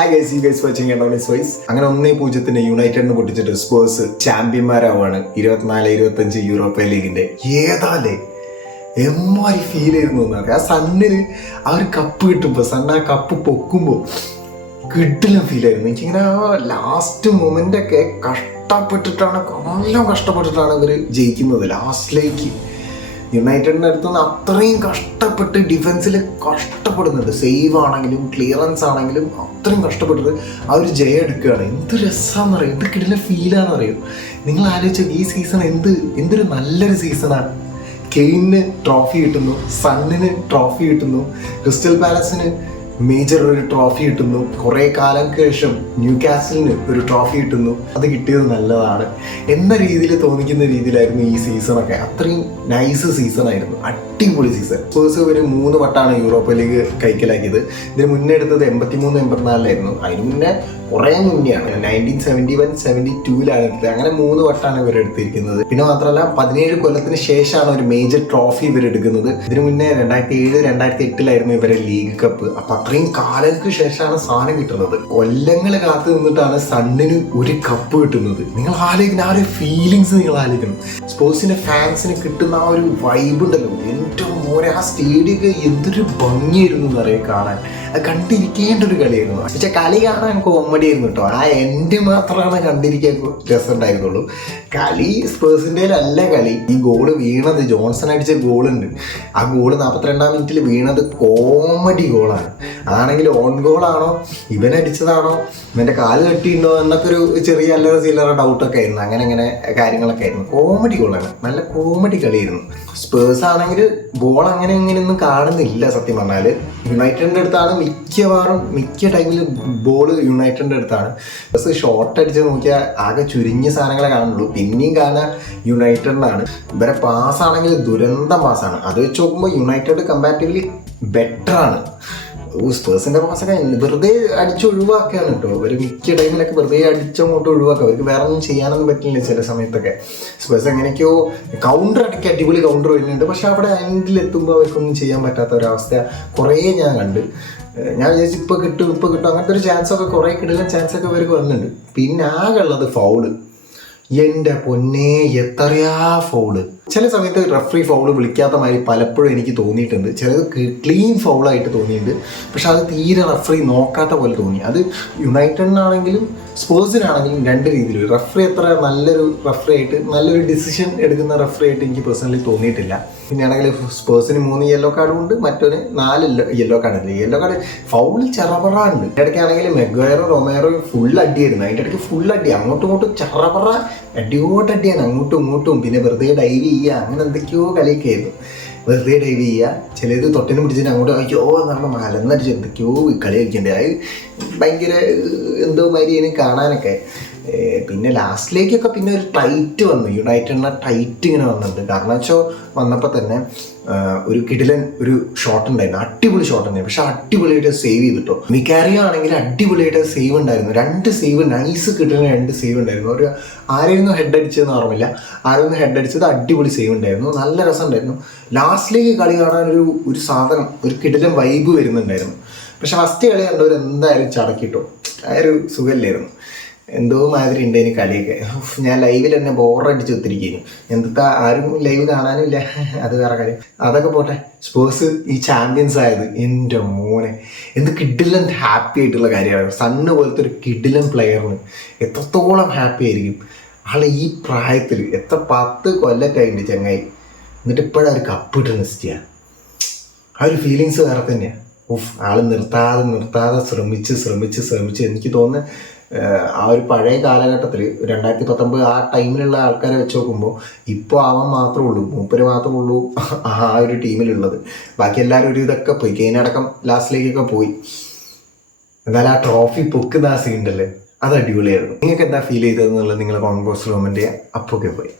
Hi guys, you guys watching എൻഡോണിസ് voice. അങ്ങനെ 1-0 യുണൈറ്റഡിന് പൊട്ടിച്ചിട്ട് സ്പേഴ്സ് ചാമ്പ്യന്മാരാവാണ് 24-25 യൂറോപ്യൻ ലീഗിന്റെ. ഏതാലേ എമ്മാരി ഫീൽ ആയിരുന്നു എന്നറിയാം. ആ സണ്ണിന് ആ ഒരു കപ്പ് കിട്ടുമ്പോൾ, സണ്ണ് ആ കപ്പ് പൊക്കുമ്പോൾ കിട്ടില്ല ഫീൽ ആയിരുന്നു. എനിക്കിങ്ങനെ ആ ലാസ്റ്റ് മൊമെൻ്റൊക്കെ നല്ല കഷ്ടപ്പെട്ടിട്ടാണ് ഇവർ ജയിക്കുന്നത്. ലാസ്റ്റിലേക്ക് യുണൈറ്റഡിൻ്റെ അടുത്ത് നിന്ന് അത്രയും കഷ്ടപ്പെട്ട് ഡിഫൻസിൽ കഷ്ടപ്പെടുന്നുണ്ട്. സേവ് ആണെങ്കിലും ക്ലിയറൻസ് ആണെങ്കിലും അത്രയും കഷ്ടപ്പെട്ടിട്ട് ആ ഒരു ജയം എടുക്കുകയാണ്. എന്ത് രസമാണെന്നറിയും, എന്ത് കിടില ഫീലാണെന്നറിയും. നിങ്ങൾ ആലോചിച്ച ഈ സീസൺ എന്തൊരു നല്ലൊരു സീസണാണ്. കെയിനിന് ട്രോഫി കിട്ടുന്നു, സണ്ണിന് ട്രോഫി കിട്ടുന്നു, ക്രിസ്റ്റൽ പാലസിന് മേജർ ഒരു ട്രോഫി കിട്ടുന്നു, കുറേ കാലങ്ങൾക്ക് ശേഷം ന്യൂ കാസിലിന് ഒരു ട്രോഫി കിട്ടുന്നു. അത് കിട്ടിയത് നല്ലതാണ് എന്ന രീതിയിൽ തോന്നിക്കുന്ന രീതിയിലായിരുന്നു ഈ സീസണൊക്കെ. അത്രയും നൈസ് സീസണായിരുന്നു, അടിപൊളി സീസൺ. സ്പേഴ്സ് ഒരു 3 വട്ടമാണ് യൂറോപ്പ ലീഗ് കൈക്കലാക്കിയത്. ഇതിന് മുന്നേ എടുത്തത് 83-84 അതിന് മുന്നേ കുറേ മുന്നെയാണ് 1971-72 എടുത്തത്. അങ്ങനെ 3 വട്ടമാണ് ഇവർ എടുത്തിരിക്കുന്നത്. പിന്നെ മാത്രമല്ല 17 കൊല്ലത്തിന് ശേഷമാണ് ഒരു മേജർ ട്രോഫി ഇവരെടുക്കുന്നത്. ഇതിനു മുന്നേ 2007-2008 ഇവരെ ലീഗ് കപ്പ്. അപ്പൊ അത്രയും കാലങ്ങൾക്ക് ശേഷമാണ് സാധനം കിട്ടുന്നത്. കൊല്ലങ്ങൾ കാത്തു നിന്നിട്ടാണ് സണ്ണിന് ഒരു കപ്പ് കിട്ടുന്നത്. നിങ്ങൾ ആലോചിക്കണം, ആ ഒരു ഫീലിങ്സ് നിങ്ങൾ ആലോചിക്കണം. സ്പോർട്സിന്റെ ഫാൻസിന് കിട്ടുന്ന ആ ഒരു വൈബ് ഉണ്ടല്ലോ, ഏറ്റവും മോനെ ആ സ്റ്റേഡിയൊക്കെ എന്തൊരു ഭംഗിയായിരുന്നു എന്നറിയാം കാണാൻ. അത് കണ്ടിരിക്കേണ്ട ഒരു കളിയായിരുന്നു. പക്ഷെ കളി കാണാൻ കോമഡി ആയിരുന്നു കേട്ടോ. ആ എൻഡ് മാത്രമാണ് കണ്ടിരിക്കാൻ രസം ഉണ്ടായിരുന്നുള്ളൂ. കളി സ്പേഴ്സിൻ്റെ അല്ല കളി. ഈ ഗോള് വീണത്, ജോൺസൺ അടിച്ച ഗോളുണ്ട്, ആ ഗോള് 42-ാം മിനിറ്റിൽ വീണത് കോമഡി ഗോളാണ്. അതാണെങ്കിൽ ഓൺ ഗോളാണോ, ഇവനടിച്ചതാണോ, ഇവൻ്റെ കാല് കെട്ടിയിട്ടുണ്ടോ എന്നൊക്കെ ഒരു ചെറിയ ചില്ലറ ഡൗട്ടൊക്കെ ആയിരുന്നു. അങ്ങനെ കാര്യങ്ങളൊക്കെ ആയിരുന്നു. കോമഡി ഗോളാണ്, നല്ല കോമഡി കളിയായിരുന്നു. സ്പേഴ്സ് ആണെങ്കിൽ ബോൾ ഇങ്ങനെയൊന്നും കാണുന്നില്ല സത്യം പറഞ്ഞാൽ. യുണൈറ്റഡിൻ്റെ അടുത്താണ് മിക്ക ടൈമിൽ ബോള് യുണൈറ്റഡിൻ്റെ അടുത്താണ്. ബസ് ഷോട്ട് അടിച്ച് നോക്കിയാൽ ആകെ ചുരുങ്ങിയ സാധനങ്ങളെ കാണുള്ളൂ. പിന്നെയും കാണുക യുണൈറ്റഡിനാണ്. ഇവരെ പാസ്സാണെങ്കിൽ ദുരന്തം പാസ്സാണ്. അത് വെച്ച് നോക്കുമ്പോൾ യുണൈറ്റഡ് കമ്പാരിറ്റീവ്ലി ബെറ്ററാണ്. സ്പേഴ്സിൻ്റെ പാസ്സൊക്കെ വെറുതെ അടിച്ചൊഴിവാക്കുകയാണ് കേട്ടോ. അവർ മിക്ക ടൈമിലൊക്കെ വെറുതെ അടിച്ചങ്ങോട്ട് ഒഴിവാക്കുക. അവർക്ക് വേറെ ഒന്നും ചെയ്യാനൊന്നും പറ്റില്ല ചില സമയത്തൊക്കെ. സ്പേഴ്സ് എങ്ങനെയൊക്കെയോ കൗണ്ടർ അടിക്കുക, അടിപൊളി കൗണ്ടർ വരുന്നുണ്ട്. പക്ഷെ അവിടെ എൻഡിലെത്തുമ്പോൾ അവർക്കൊന്നും ചെയ്യാൻ പറ്റാത്ത ഒരവസ്ഥ കുറേ ഞാൻ കണ്ട്. ഞാൻ വിചാരിച്ചു ഇപ്പോൾ കിട്ടും അങ്ങനത്തെ ഒരു ചാൻസൊക്കെ കുറേ കിട്ടുന്ന ചാൻസൊക്കെ ഇവർക്ക് വന്നിട്ടുണ്ട്. പിന്നെ ആകെ ഉള്ളത് ഫൗള്. എൻ്റെ പൊന്നേ, എത്രയാ ഫൗള്. ചില സമയത്ത് റഫറി ഫൗള് വിളിക്കാത്ത മാതിരി പലപ്പോഴും എനിക്ക് തോന്നിയിട്ടുണ്ട്. ചിലത് ക്ലീൻ ഫൗളായിട്ട് തോന്നിയിട്ടുണ്ട്. പക്ഷെ അത് തീരെ റഫറി നോക്കാത്ത പോലെ തോന്നി. അത് യുണൈറ്റഡിനാണെങ്കിലും സ്പോർട്സിനാണെങ്കിലും രണ്ട് രീതിയിൽ. റഫറി അത്ര നല്ലൊരു റഫറി ആയിട്ട്, നല്ലൊരു ഡിസിഷൻ എടുക്കുന്ന റഫറി ആയിട്ട് എനിക്ക് പേഴ്സണലി തോന്നിയിട്ടില്ല. പിന്നെയാണെങ്കിൽ സ്പേഴ്സിന് 3 യെല്ലോ കാർഡും ഉണ്ട്, മറ്റൊരു 4 യെല്ലോ കാർഡ്. യെല്ലോ കാർഡ് ഫൗളിൽ ചെറപറ ഉണ്ട്. ഇടയ്ക്കാണെങ്കിൽ മെഗ്വയറും റൊമേറോയും ഫുൾ അടിയായിരുന്നു. അതിൻ്റെ ഇടയ്ക്ക് ഫുൾ അടി, അങ്ങോട്ടും ഇങ്ങോട്ടും ചെറപറ അടിയാണ് അങ്ങോട്ടും ഇങ്ങോട്ടും. പിന്നെ വെറുതെ ഡൈവ് ചെയ്യുക, അങ്ങനെ എന്തൊക്കെയോ കളിയൊക്കെ ആയിരുന്നു. വെറുതെ ഡൈവ് ചെയ്യുക, ചിലത് തൊട്ടിന് പിടിച്ചിട്ട് അങ്ങോട്ട് അയ്യോ എന്നാണ് മലന്നടിച്ച് എന്തൊക്കെയോ കളി കളിക്കേണ്ടത്. അത് ഭയങ്കര എന്തോ മാതിരി കാണാനൊക്കെ. പിന്നെ ലാസ്റ്റിലേക്കൊക്കെ പിന്നെ ഒരു ടൈറ്റ് വന്നു, യുണൈറ്റഡിനെ ടൈറ്റ് ഇങ്ങനെ വന്നിട്ടുണ്ട്. കാരണം വെച്ചാൽ വന്നപ്പോൾ തന്നെ ഒരു കിടിലൻ ഒരു ഷോട്ട് ഉണ്ടായിരുന്നു, അടിപൊളി ഷോട്ട് ഉണ്ടായിരുന്നു. പക്ഷെ അടിപൊളിയായിട്ട് സേവ് ചെയ്തിട്ടോ. വികാരിയോ ആണെങ്കിൽ അടിപൊളിയായിട്ട് സേവ് ഉണ്ടായിരുന്നു. 2 സേവ്, നൈസ് കിട്ടുന്ന 2 സേവ് ഉണ്ടായിരുന്നു. ഒരു ആരെയൊന്നും ഹെഡ് അടിച്ചതെന്ന് ഓർമ്മയില്ല, ആരൊന്നും ഹെഡ് അടിച്ചത് അടിപൊളി സേവ് ഉണ്ടായിരുന്നു. നല്ല രസം ഉണ്ടായിരുന്നു. ലാസ്റ്റിലേക്ക് കളി കാണാൻ ഒരു സാധനം, ഒരു കിടിലൻ വൈബ് വരുന്നുണ്ടായിരുന്നു. പക്ഷെ ഫസ്റ്റ് കളി കണ്ടവർ എന്തായാലും ചടക്കിട്ടോ. ആ ഒരു സുഖമില്ലായിരുന്നു, എന്തോ മാതിരി ഉണ്ട് അതിന് കളിയൊക്കെ. ഞാൻ ലൈവിൽ തന്നെ ബോറടിച്ച് ഒത്തിരിക്കുന്നു. എന്താ ആരും ലൈവ് കാണാനും ഇല്ല, അത് വേറെ കാര്യം. അതൊക്കെ പോട്ടെ. സ്പേഴ്സ് ഈ ചാമ്പ്യൻസ് ആയത് എൻ്റെ മോനെ എന്ത് കിഡിലൻ ഹാപ്പി ആയിട്ടുള്ള കാര്യമാണ്. സണ്ണ് പോലത്തെ ഒരു കിഡിലൻ പ്ലെയറിന് എത്രത്തോളം ഹാപ്പി ആയിരിക്കും ആൾ ഈ പ്രായത്തിൽ. 10 കൊല്ലമൊക്കെ ആയിട്ട് ചങ്ങായി, എന്നിട്ട് ഇപ്പോഴാണ് ഒരു കപ്പ് ഇട്ട് ചെയ്യാൻ. ആ ഒരു ഫീലിങ്സ് വേറെ തന്നെയാണ്. ആൾ നിർത്താതെ ശ്രമിച്ച് എനിക്ക് തോന്നുന്നു ആ ഒരു പഴയ കാലഘട്ടത്തിൽ 2019 ആ ടൈമിലുള്ള ആൾക്കാരെ വെച്ച് നോക്കുമ്പോൾ ഇപ്പോൾ അവൻ മൂപ്പര് മാത്രമേ ഉള്ളൂ ആ ഒരു ടീമിലുള്ളത്. ബാക്കി എല്ലാവരും ഒരു ഇതൊക്കെ പോയി, കെയിനടക്കം ലാസ്റ്റിലേക്കൊക്കെ പോയി. എന്നാലും ആ ട്രോഫി പൊക്കുന്ന ആ സീനുണ്ടല്ലേ, അത് അടിപൊളിയായിരുന്നു. നിങ്ങൾക്ക് എന്താ ഫീൽ ചെയ്തതെന്നുള്ളത് നിങ്ങൾ കോമന്റ് ബോക്സിൽ കമന്റ് ചെയ്യുക. അപ്പോൾ പോയി.